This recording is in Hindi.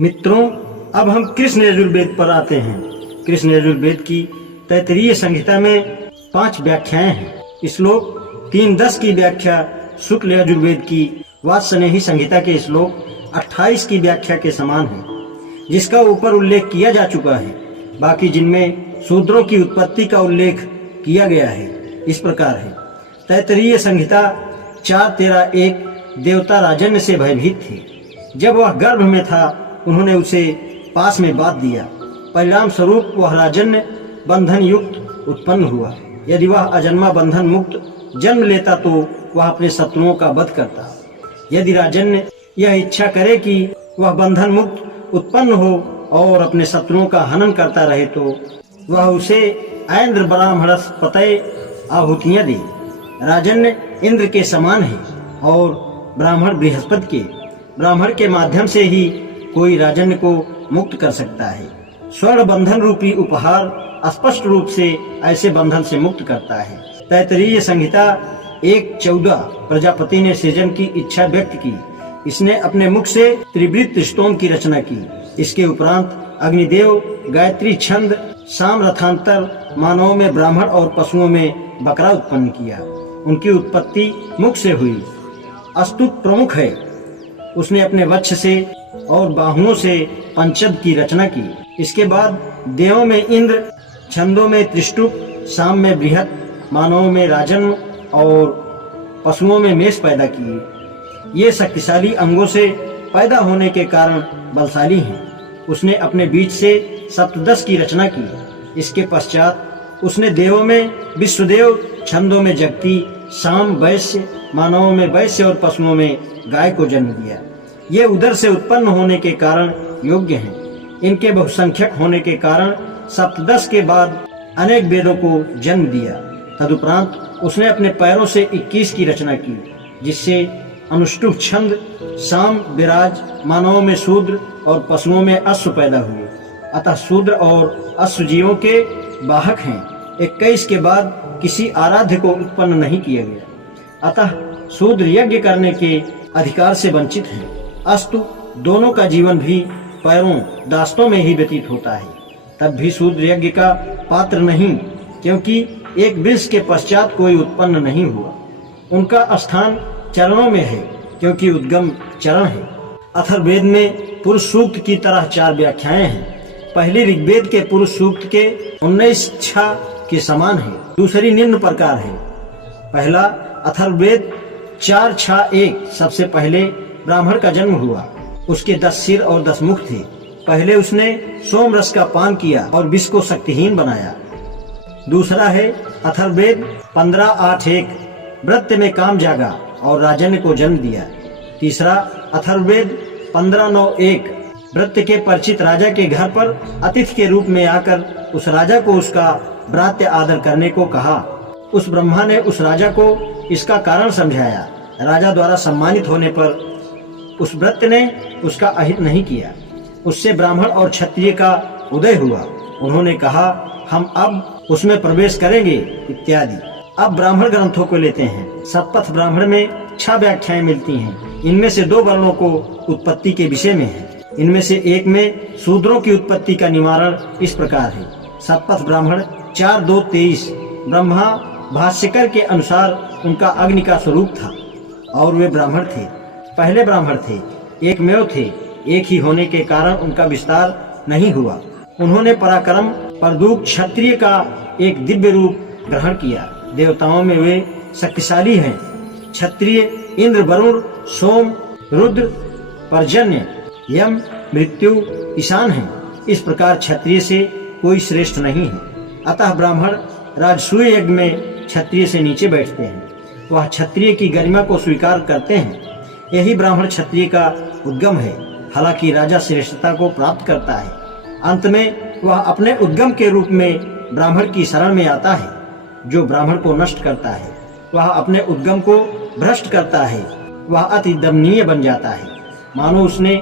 मित्रों, अब हम कृष्ण यजुर्वेद पर आते हैं। कृष्ण यजुर्वेद की तैत्तिरीय संहिता में 5 व्याख्याएं हैं। श्लोक 3:10 की व्याख्या शुक्ल यजुर्वेद की वात्स्यनेही संहिता के श्लोक 28 की व्याख्या के समान है, जिसका ऊपर उल्लेख किया जा चुका है। बाकी जिनमें शूद्रों की उत्पत्ति का उल्लेख किया गया है, इस प्रकार है। तैत्तिरीय संहिता 4:13-1 देवता राजन्य से भयभीत थे। जब वह गर्भ में था, उन्होंने उसे पास में बांध दिया। परिणाम स्वरूप वह राजन्य बंधन युक्त उत्पन्न हुआ। यदि वह अजन्मा बंधन मुक्त जन्म लेता तो वह अपने शत्रुओं का वध करता। यदि राजन्य यह इच्छा करे कि वह बंधन मुक्त उत्पन्न हो और अपने शत्रुओं का हनन करता रहे, तो वह उसे ऐन्द्र ब्राह्मणस पतये आहुतियां दे। राजन्य इंद्र के समान है और ब्राह्मण बृहस्पति के। ब्राह्मण के माध्यम से ही कोई राजन्य को मुक्त कर सकता है। स्वर्ण बंधन रूपी उपहार स्पष्ट रूप से ऐसे बंधन से मुक्त करता है। तैत्तिरीय संहिता 1:14 प्रजापति ने सृजन की इच्छा व्यक्त की। इसने अपने मुख से त्रिवृत्त स्तोम की रचना की। इसके उपरांत अग्निदेव गायत्री छंद साम रथांतर मानवों में ब्राह्मण और पशुओं में बकरा उत्पन्न किया। उनकी उत्पत्ति मुख से हुई। अस्तुत प्रमुख है। उसने अपने वक्ष से और बाहुओं से पंचद की रचना की। इसके बाद देवों में इंद्र, छंदों में त्रिष्टुप, साम में बृहत, मानवों में राजन और पशुओं में मेष पैदा किए। ये शक्तिशाली अंगों से पैदा होने के कारण बलशाली हैं। उसने अपने बीच से सप्तदश की रचना की। इसके पश्चात उसने देवों में विश्वदेव, छंदों में जगती, साम वैश्य, मानवों में वैश्य और पशुओं में गाय को जन्म दिया। ये उदर से उत्पन्न होने के कारण योग्य हैं। इनके बहुसंख्यक होने के कारण सप्तदश के बाद अनेक वेदों को जन्म दिया। तदुपरांत उसने अपने पैरों से 21 की रचना की, जिससे अनुष्टुप छंद, साम विराज, मानवों में शूद्र और पशुओं में अश्व पैदा हुए। अतः शूद्र और अश्व जीवों के वाहक हैं। 21 के बाद किसी आराध्य को उत्पन्न नहीं किया गया। अतः शूद्र यज्ञ करने के अधिकार से वंचित हैं। अस्तु दोनों का जीवन भी पैरों, दास्तों में ही व्यतीत होता है। तब भी शूद्र यज्ञ का पात्र नहीं, क्योंकि एक वंश के पश्चात कोई उत्पन्न नहीं हुआ। उनका स्थान चरणों में है, क्योंकि उद्गम चरण है। अथर्ववेद में पुरुष सूक्त की तरह 4 व्याख्याएं हैं। पहली ऋग्वेद के पुरुष सूक्त के 19 के समान है। दूसरी निम्न प्रकार है। पहला अथर्ववेद 4:1 सबसे पहले ब्राह्मण का जन्म हुआ। उसके 10 सिर और 10 मुख थे। पहले उसने सोम रस का पान किया और विष को शक्तिहीन बनाया। दूसरा है अथर्ववेद 15:8-1 व्रत में काम जागा और राजन्य को जन्म दिया। तीसरा अथर्ववेद 15:9-1 व्रत के परिचित राजा के घर पर अतिथि के रूप में आकर उस राजा को उसका भ्रात्य आदर करने को कहा। उस ब्रह्मा ने उस राजा को इसका कारण समझाया। राजा द्वारा सम्मानित होने पर उस व्रत ने उसका अहित नहीं किया। उससे ब्राह्मण और क्षत्रिय का उदय हुआ। उन्होंने कहा, हम अब उसमें प्रवेश करेंगे इत्यादि। अब ब्राह्मण ग्रंथों को लेते हैं। सतपथ ब्राह्मण में 6 व्याख्याएं मिलती हैं। इनमें से 2 वर्णों को उत्पत्ति के विषय में है। इनमें से एक में शूद्रों की उत्पत्ति का निवारण इस प्रकार है। सतपथ ब्राह्मण 4:2-23 ब्रह्मा भाष्यकर के अनुसार उनका अग्नि का स्वरूप था और वे ब्राह्मण थे। पहले ब्राह्मण थे, एकमेव थे। एक ही होने के कारण उनका विस्तार नहीं हुआ। उन्होंने पराक्रम परदूक क्षत्रिय का एक दिव्य रूप ग्रहण किया। देवताओं में वे शक्तिशाली हैं। क्षत्रिय इंद्र, वरुण, सोम, रुद्र, पर्जन्य, यम, मृत्यु, ईशान हैं। इस प्रकार क्षत्रिय से कोई श्रेष्ठ नहीं है। अतः ब्राह्मण राजसूय यज्ञ में क्षत्रिय से नीचे बैठते हैं। वह क्षत्रिय की गरिमा को स्वीकार करते हैं। यही ब्राह्मण क्षत्रिय का उद्गम है। हालांकि राजा श्रेष्ठता को प्राप्त करता है, अंत में वह अपने उद्गम के रूप में ब्राह्मण की शरण में आता है। जो ब्राह्मण को नष्ट करता है, वह अपने उद्गम को भ्रष्ट करता है। वह अति दमनीय बन जाता है, मानो उसने